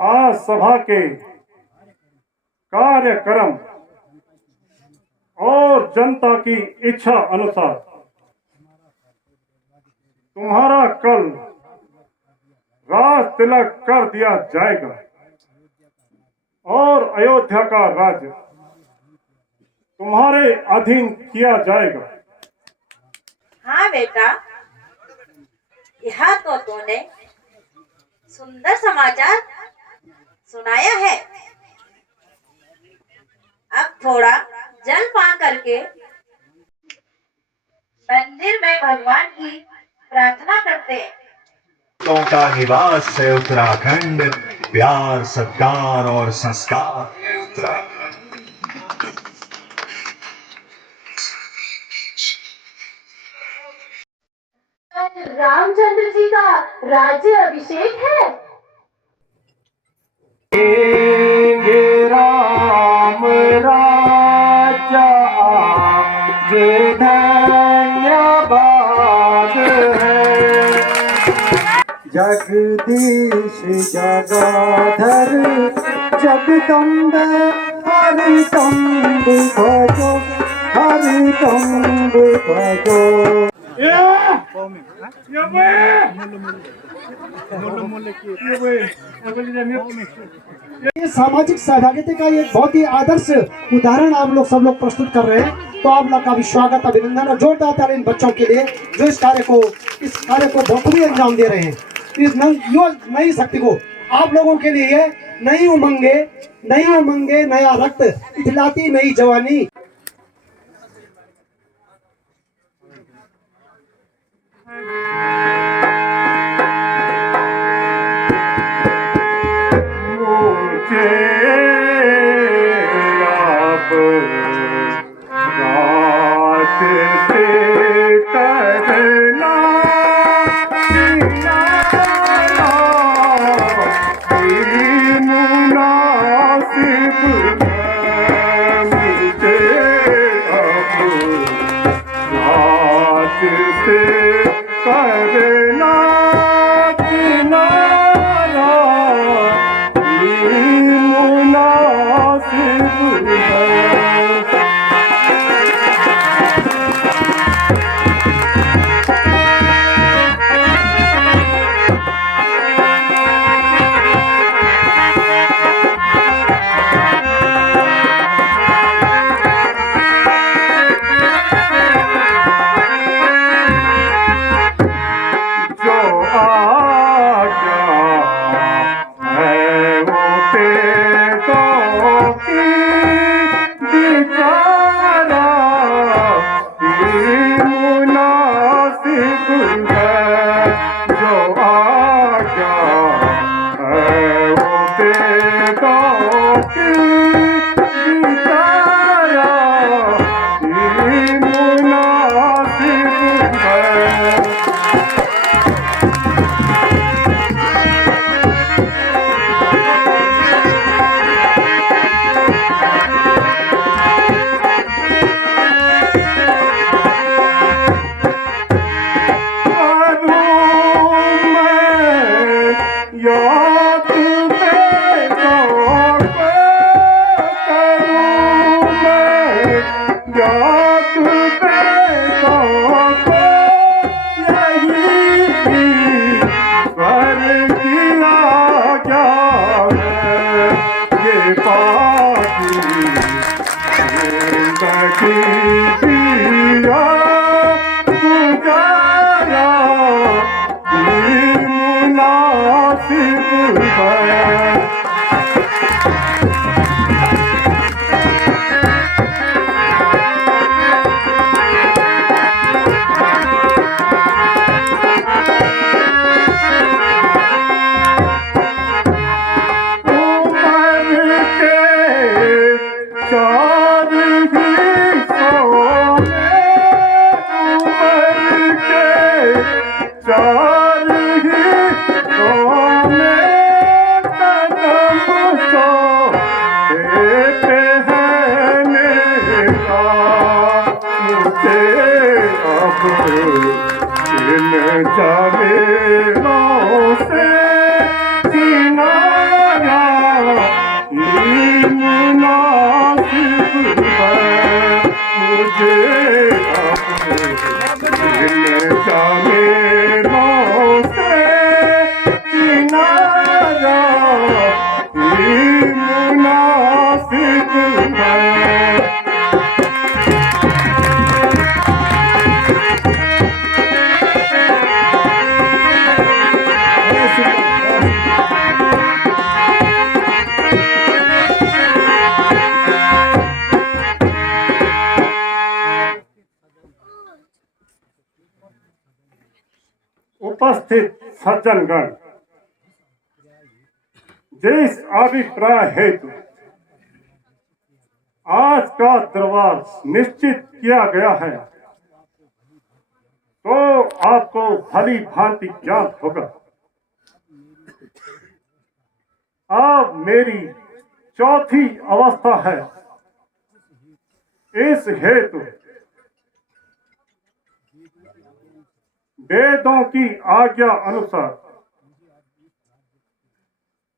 आज सभा के कार्यक्रम और जनता की इच्छा अनुसार तुम्हारा कल राज तिलक कर दिया जाएगा और अयोध्या का राज्य तुम्हारे अधीन किया जाएगा। हाँ बेटा, यह तो तूने सुंदर समाचार सुनाया है। अब थोड़ा जल पान करके मंदिर में भगवान की प्रार्थना करते हैं। का निवास है उत्तराखंड, प्यार सत्कार और संस्कार है उत्तराखंड। रामचंद्र जी का राज्य अभिषेक है। ये राम राजा आज धन्यवाद है। जगदीश जगाधर जगदम्ब हरिदम्ब भजो हरिदम्ब भजो। ये सामाजिक सहभागिता का एक बहुत ही आदर्श उदाहरण आप लोग सब लोग प्रस्तुत कर रहे हैं, तो आप लोग का भी स्वागत अभिनंदन और जोरदार ताली इन बच्चों के लिए जो इस कार्य को बखूबी अंजाम दे रहे हैं। इस नई शक्ति को आप लोगों के लिए नई उमंगे नया रक्त इतलाती नई जवानी। उपस्थित सज्जनगण, जिस अभिप्राय हेतु आज का दरबार निश्चित किया गया है, तो आपको भली भांति ज्ञात होगा। अब मेरी चौथी अवस्था है। इस हेतु वेदों की आज्ञा अनुसार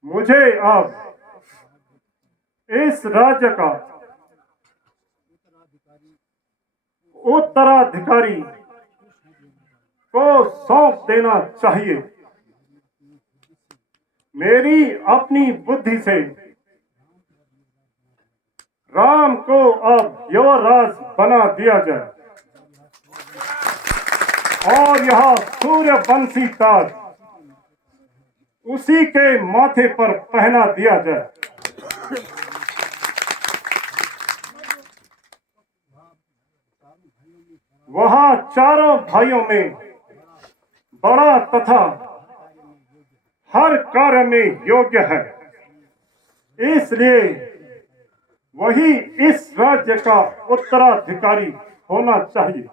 मुझे अब इस राज्य का उत्तराधिकारी को सौंप देना चाहिए। मेरी अपनी बुद्धि से राम को अब युवराज बना दिया जाए और यह सूर्यवंशी ताज उसी के माथे पर पहना दिया जाए। वह चारों भाइयों में बड़ा तथा हर कार्य में योग्य है, इसलिए वही इस राज्य का उत्तराधिकारी होना चाहिए।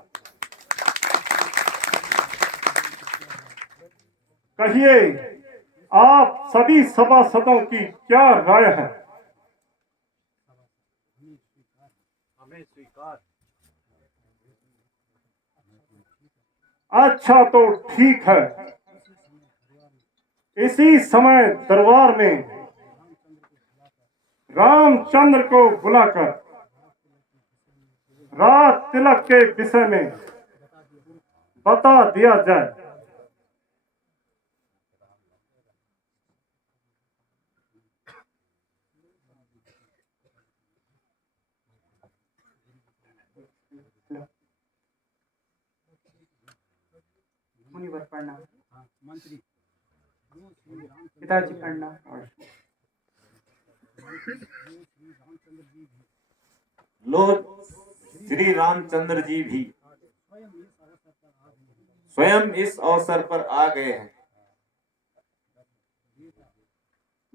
कहिए, आप सभी सभासदों की क्या राय है? हमें स्वीकार। अच्छा, तो ठीक है। इसी समय दरबार में रामचंद्र को बुलाकर राज तिलक के विषय में बता दिया जाए। मुनिवर प्रणाम। मंत्री पिताजी प्रणाम। लोग श्री रामचंद्र जी भी स्वयं इस अवसर पर आ गए हैं।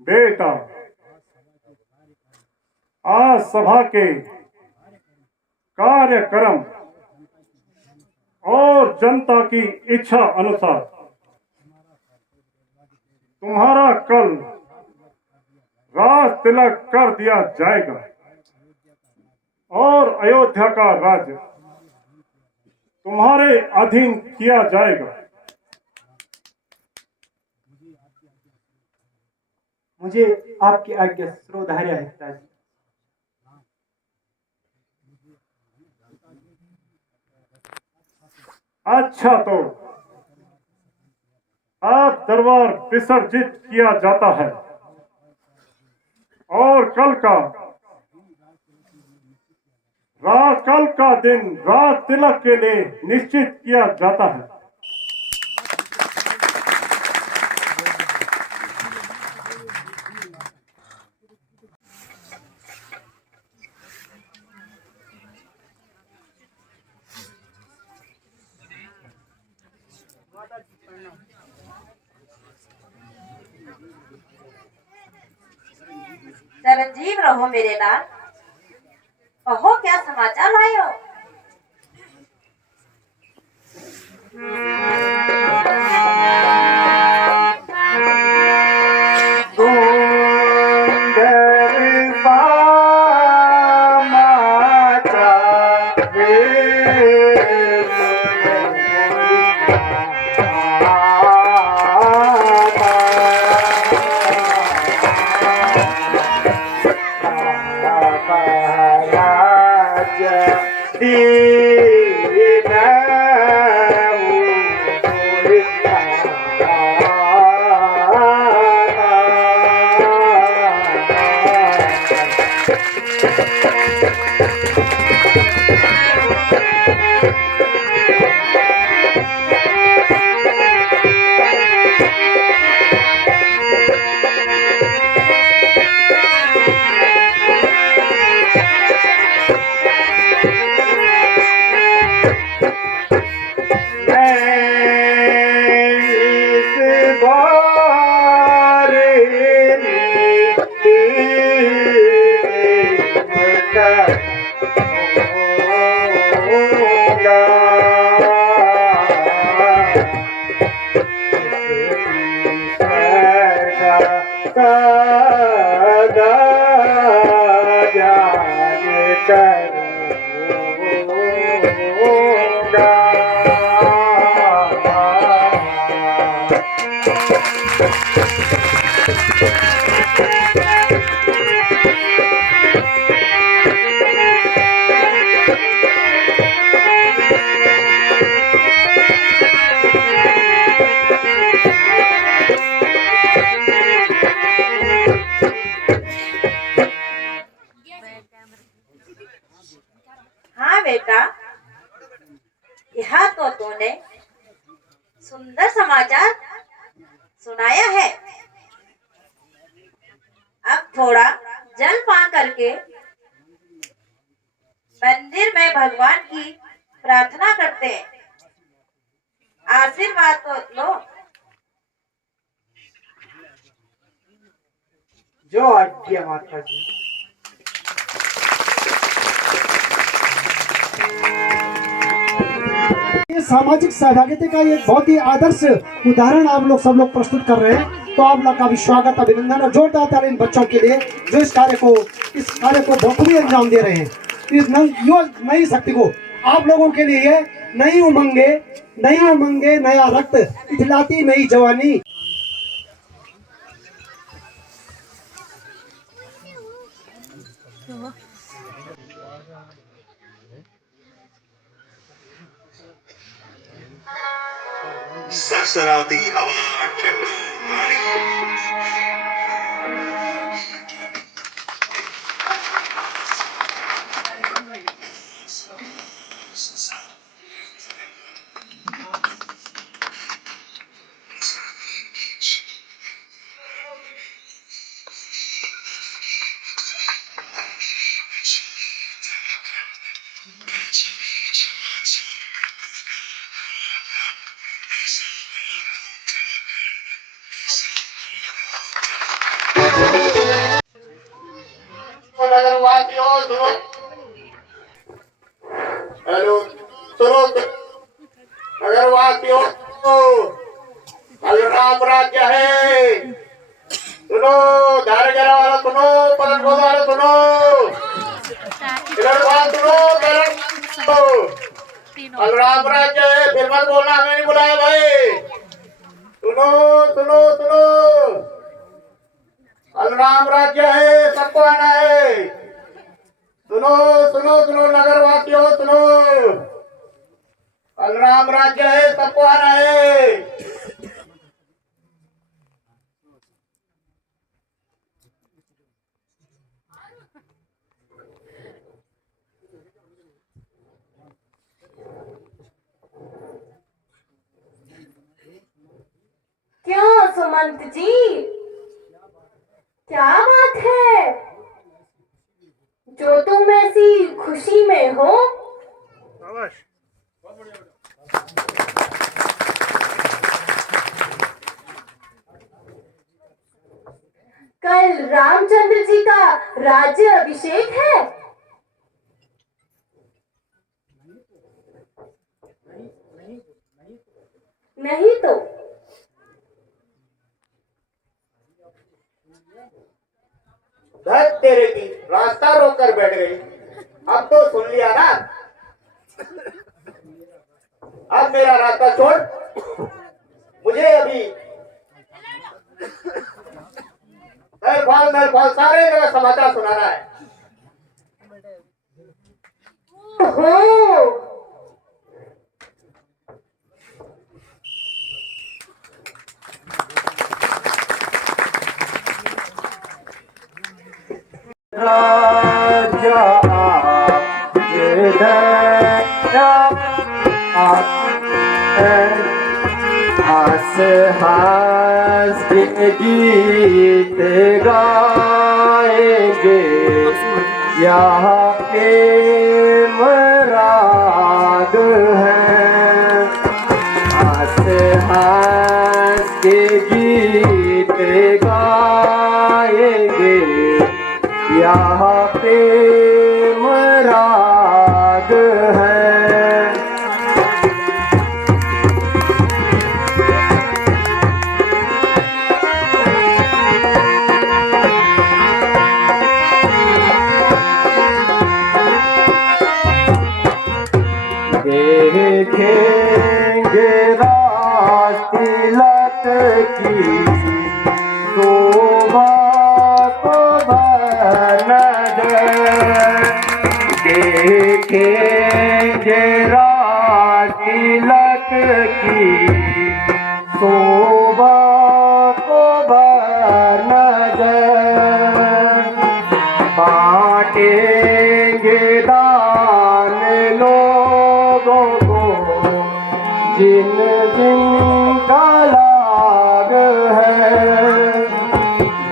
बेटा, आज सभा के कार्यक्रम और जनता की इच्छा अनुसार तुम्हारा कल राज तिलक कर दिया जाएगा और अयोध्या का राज्य तुम्हारे अधीन किया जाएगा। मुझे आपकी आज्ञा श्रोधार्य है पिताजी। अच्छा, तो अब दरबार विसर्जित किया जाता है और कल का दिन राज तिलक के लिए निश्चित किया जाता है। चिरंजीव रहो मेरे लाल। कहो, क्या समाचार लाए हो? सदा ध्यान करूंगा। हाँ बेटा, यह तो तूने सुंदर समाचार सुनाया है। अब थोड़ा जल पान करके मंदिर में भगवान की प्रार्थना करते हैं। आशीर्वाद तो लो। जो आज्ञा माता जी। ये सामाजिक सहभागिता का एक बहुत ही आदर्श उदाहरण आप लोग सब लोग प्रस्तुत कर रहे हैं, तो आप लोग का भी स्वागत अभिनंदन और जोरदार ताली इन बच्चों के लिए जो इस कार्य को बखूबी अंजाम दे रहे हैं। इस नई शक्ति को आप लोगों के लिए नई उमंगे, नया रक्त, इतलाती नई जवानी। सरसराती हवा हेलो सुनो नगरवासियों, कल राम राज्य है। सुनो धारगरा वाला सुनो, पलट वाला सुनो, सुनो कल राम राज्य है। फिर मत बोलना हमें नहीं बुलाया भाई। सुनो सुनो सुनो, कल राम राज्य है, सबको आना है। सुनो सुनो सुनो नगरवासियों सुनो, कल राम राज्य है, सबको आना है। क्यों सुमंत जी, क्या बात है जो तुम ऐसी खुशी में हो? कल रामचंद्र जी का राज्य अभिषेक है। नहीं तो धत तेरे की, रास्ता रोक कर बैठ गई। अब तो सुन लिया ना, अब मेरा रास्ता छोड़। मुझे अभी नरफाल सारे जगह समाचार सुनाना है। ओहो, राजा हंस हंस के गीत गाएंगे, यहाँ प्रेम राग है। हंस हंस के गीत गाएंगे, यहाँ प्रेम राग है।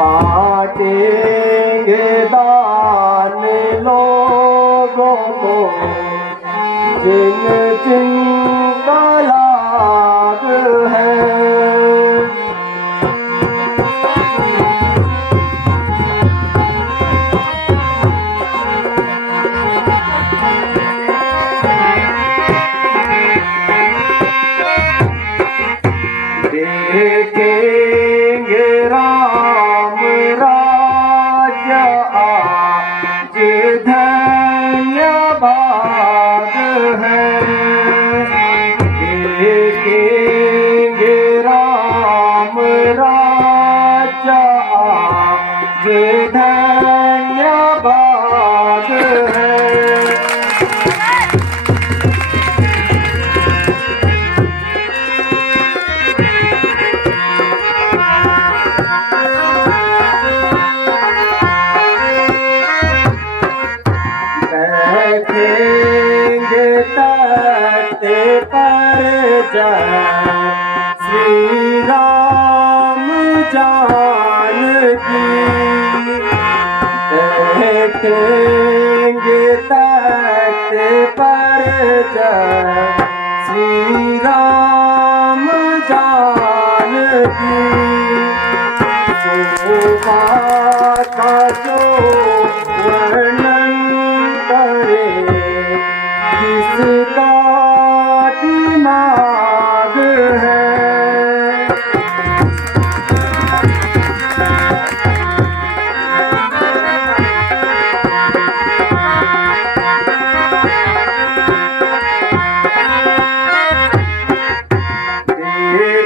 बांटेंगे दान लोगों को जिन जिनका लाभ है। देखेंगे राम राज्य आज धन्य भाग है। देखेंगे राम राज्य आज धन्य भाग है। बैठेंगे तख्त पर जय श्री राम जानकी। बैठेंगे तख्त पर जय श्री राम जानकी। शोभा का जो वर्णन करे किसका दिमाग है।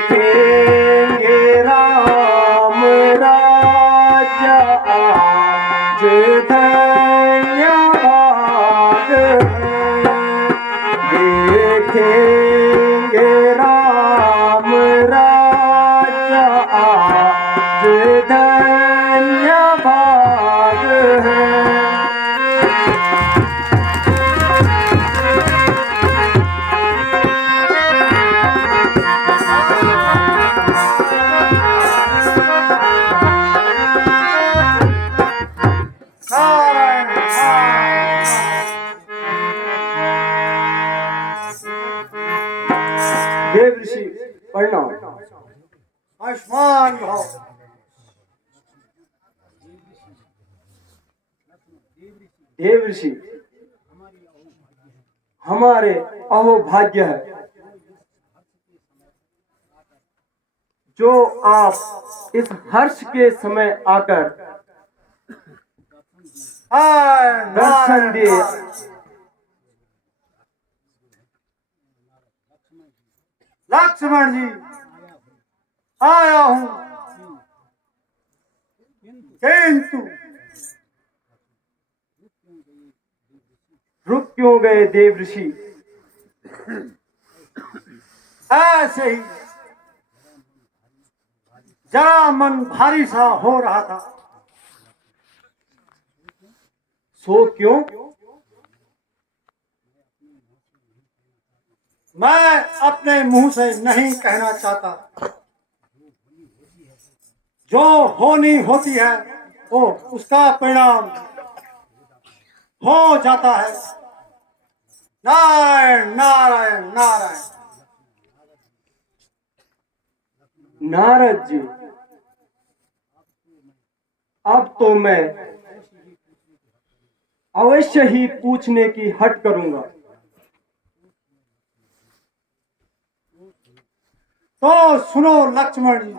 देखेंगे राम राज्य आज धन्य भाग है। देखेंगे राम राज्य आज धन्य भाग है। देव ऋषि प्रणाम। आयुष्मान भव। देव ऋषि हमारे अहोभाग्य है जो आप इस हर्ष के समय आकर दर्शन दिए। लक्ष्मण जी आया हूं, किंतु रुक क्यों गए देव ऋषि? ऐसे ही जरा मन भारी सा हो रहा था। सो क्यों? मैं अपने मुंह से नहीं कहना चाहता। जो होनी होती है वो उसका परिणाम हो जाता है। नारायण नारायण नारायण। नारद जी, अब तो मैं अवश्य ही पूछने की हट करूंगा। तो सुनो लक्ष्मण जी,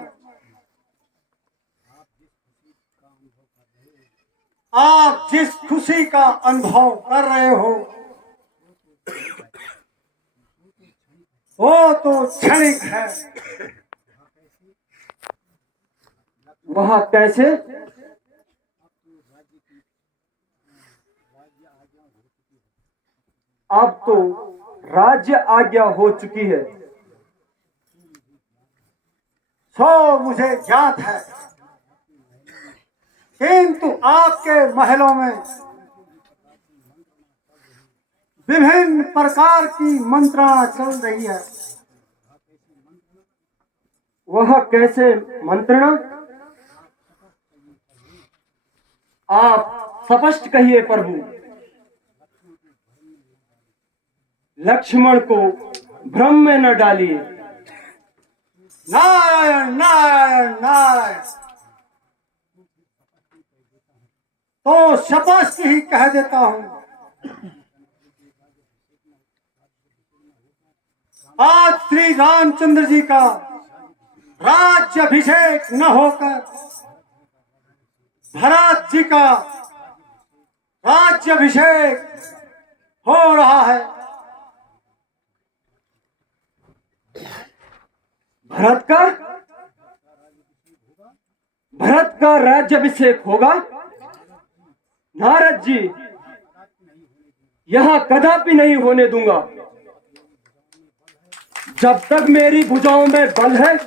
आप जिस खुशी का अनुभव कर रहे हो वो तो क्षणिक है। वह कैसे? अब तो राज्य आज्ञा हो चुकी है। सो मुझे ज्ञात है, किंतु आपके महलों में विभिन्न प्रकार की मंत्रणा चल रही है। वह कैसे मंत्रणा? आप स्पष्ट कहिए प्रभु। लक्ष्मण को भ्रम में न डालिए। नारायण नारायण नारायण। तो स्पष्ट ही कह देता हूं, आज श्री रामचंद्र जी का राज्याभिषेक न होकर भरत जी का राज्याभिषेक हो रहा है। भरत का राज्याभिषेक होगा? नारद जी, यहां कदापि नहीं होने दूंगा। जब तक मेरी भुजाओं में बल है,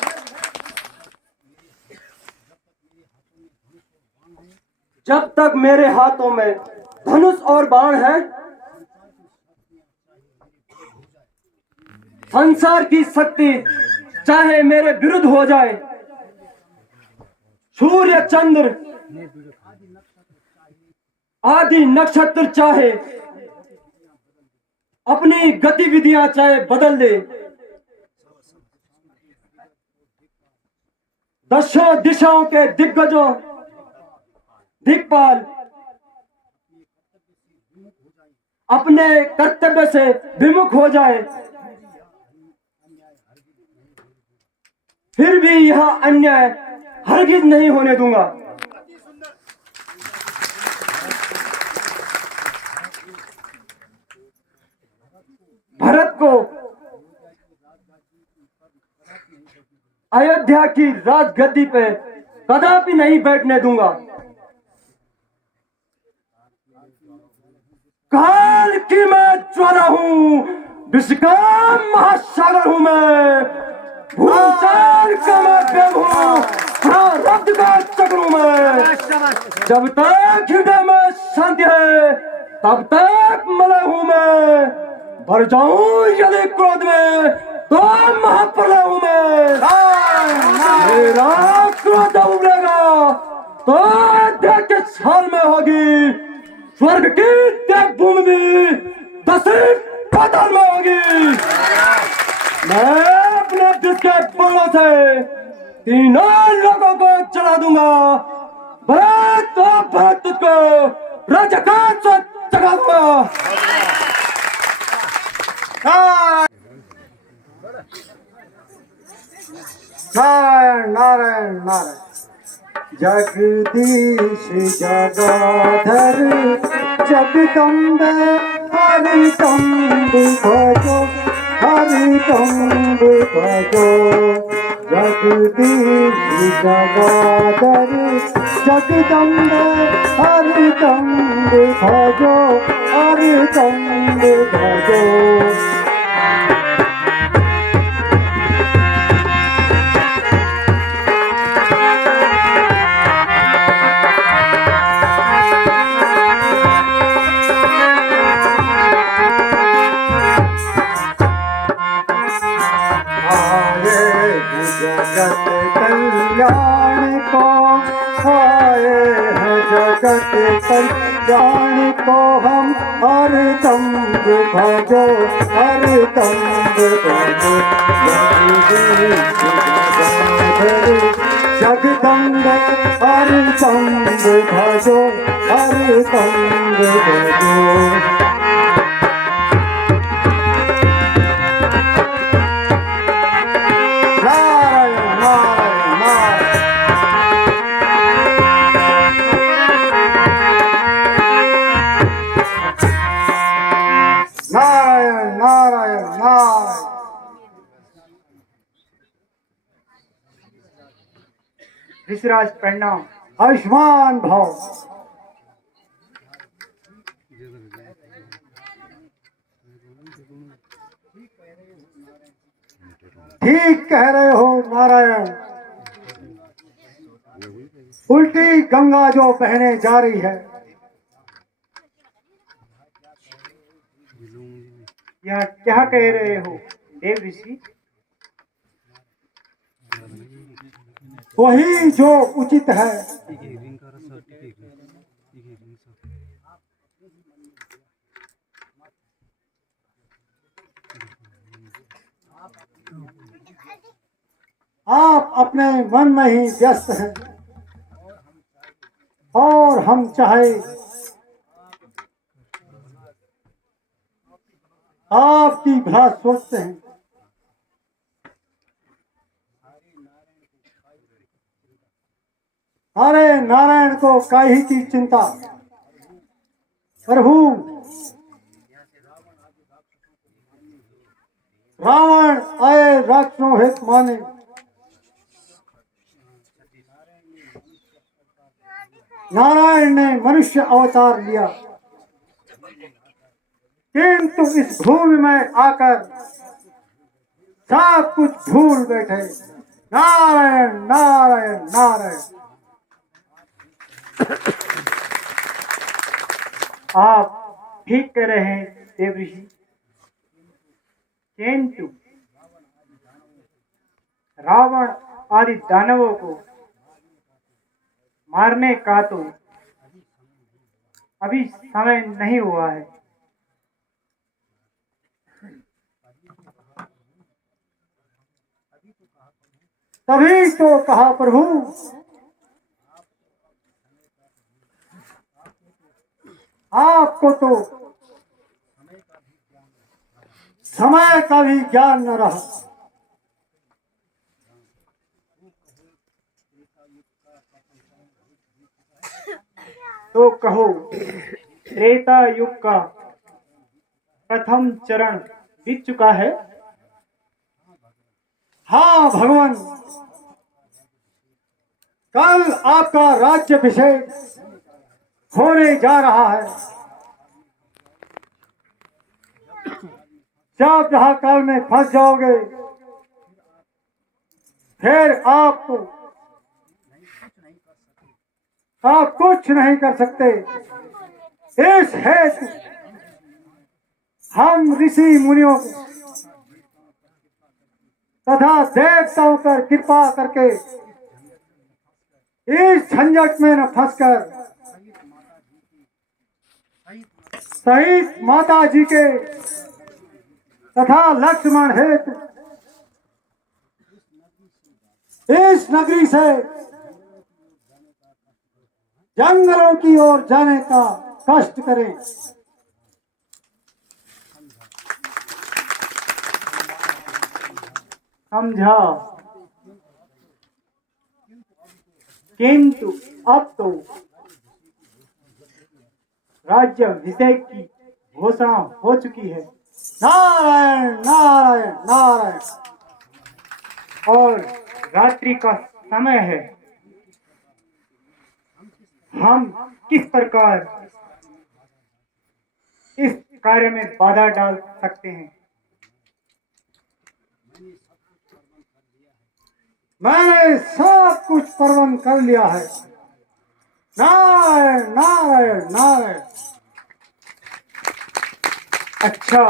जब तक मेरे हाथों में धनुष और बाण है, संसार की शक्ति चाहे मेरे विरुद्ध हो जाए, सूर्य चंद्र आदि नक्षत्र चाहे अपनी गतिविधियां चाहे बदल दे, दशों दिशाओं के दिग्गजों दिक्पाल अपने कर्तव्य से विमुख हो जाए, फिर भी यह अन्याय हरगिज नहीं होने दूंगा। भरत को अयोध्या की राजगद्दी पे कदापि नहीं बैठने दूंगा। काल की मैं ज्वाला हूं, विश्व का महासागर हूं मैं, भूचाल का मैं प्रेम हूं, प्रारब्ध का चक्र हूं मैं। जब तक हृदय में शांति है तब तक मलय हूं मैं, भर जाऊं यदि क्रोध में तो महाप्रलय हूं मैं। मेरा क्रोध उबलेगा तो देख के छाल में होगी, स्वर्ग की देव भूमि भी दसवीं पाताल में होगी। मैं अपने विष के बलों से तीनों लोगों को चला दूंगा। भरत और भरत को राजकाज से चला दूंगा। नारायण नारायण नारायण। जगदीश जगाधर जगदम्ब हरिदम्ब भजो हरिदम्ब भजो। जगदीश जगाधर जगदम्ब हरिदम्ब भजो हरिदम्ब भजो। जगत कल्याण को आए हैं, जगत कल्याण को हम हरदम भजो हरदम भजो। जगदम्ब हरदम भजो हरदम भजो। नारायण नारायण नारायण। ऋषिराज प्रणाम। आयुष्मान भाव। ठीक कह रहे हो नारायण। उल्टी गंगा जो बहने जा रही है, यह क्या कह रहे हो देव ऋषि? वही जो उचित है। आप अपने मन में ही व्यस्त हैं और हम चाहे आपकी भला सोचते हैं। अरे नारायण को काहे की चिंता, प्रभु रावण आए राक्षसों हित माने, नारायण ने मनुष्य अवतार लिया, किंतु इस भूमि में आकर सब कुछ भूल बैठे। नारायण नारायण नारायण। आप ठीक कह रहे हैं देव ऋषि, किंतु रावण आदि दानवों को मारने का तो अभी समय नहीं हुआ है। तभी तो कहा प्रभु, आपको तो समय का भी ज्ञान न रहा। तो कहो, त्रेता युग का प्रथम चरण बीत चुका है। हाँ भगवान, कल आपका राज्याभिषेक होने जा रहा है। जब जहां काल में फंस जाओगे, फिर आप कुछ नहीं कर सकते। इस हेतु हम ऋषि मुनियों तथा देवताओं पर कृपा करके इस झंझट में न फंसकर सहित माता जी के तथा लक्ष्मण हेतु इस नगरी से जंगलों की ओर जाने का कष्ट करें। समझा, किंतु अब तो राज्याभिषेक की घोषणा हो चुकी है। नारायण नारायण नारायण। और रात्रि का समय है। हम किस प्रकार इस कार्य में बाधा डाल सकते हैं? मैंने सब कुछ प्रबंध कर लिया है। नारायण नारायण नारायण। अच्छा,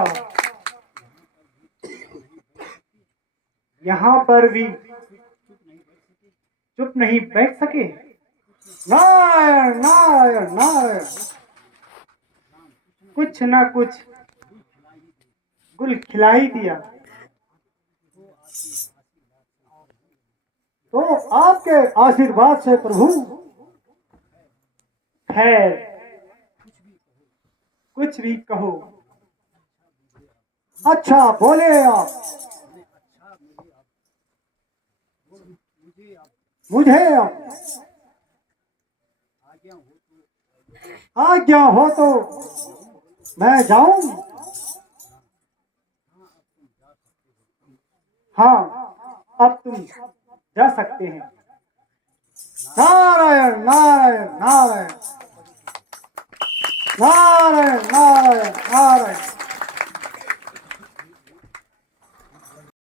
यहाँ पर भी चुप नहीं बैठ सके? नारायण नारायण नारायण। कुछ ना कुछ गुल खिला ही दिया। तो आपके आशीर्वाद से प्रभु। खैर, कुछ भी कहो। अच्छा बोले आप। मुझे आज्ञा हो तो मैं जाऊं? हाँ, अब तुम जा सकते हैं। नारायण नारायण नारायण नारायण नारायण नारायण।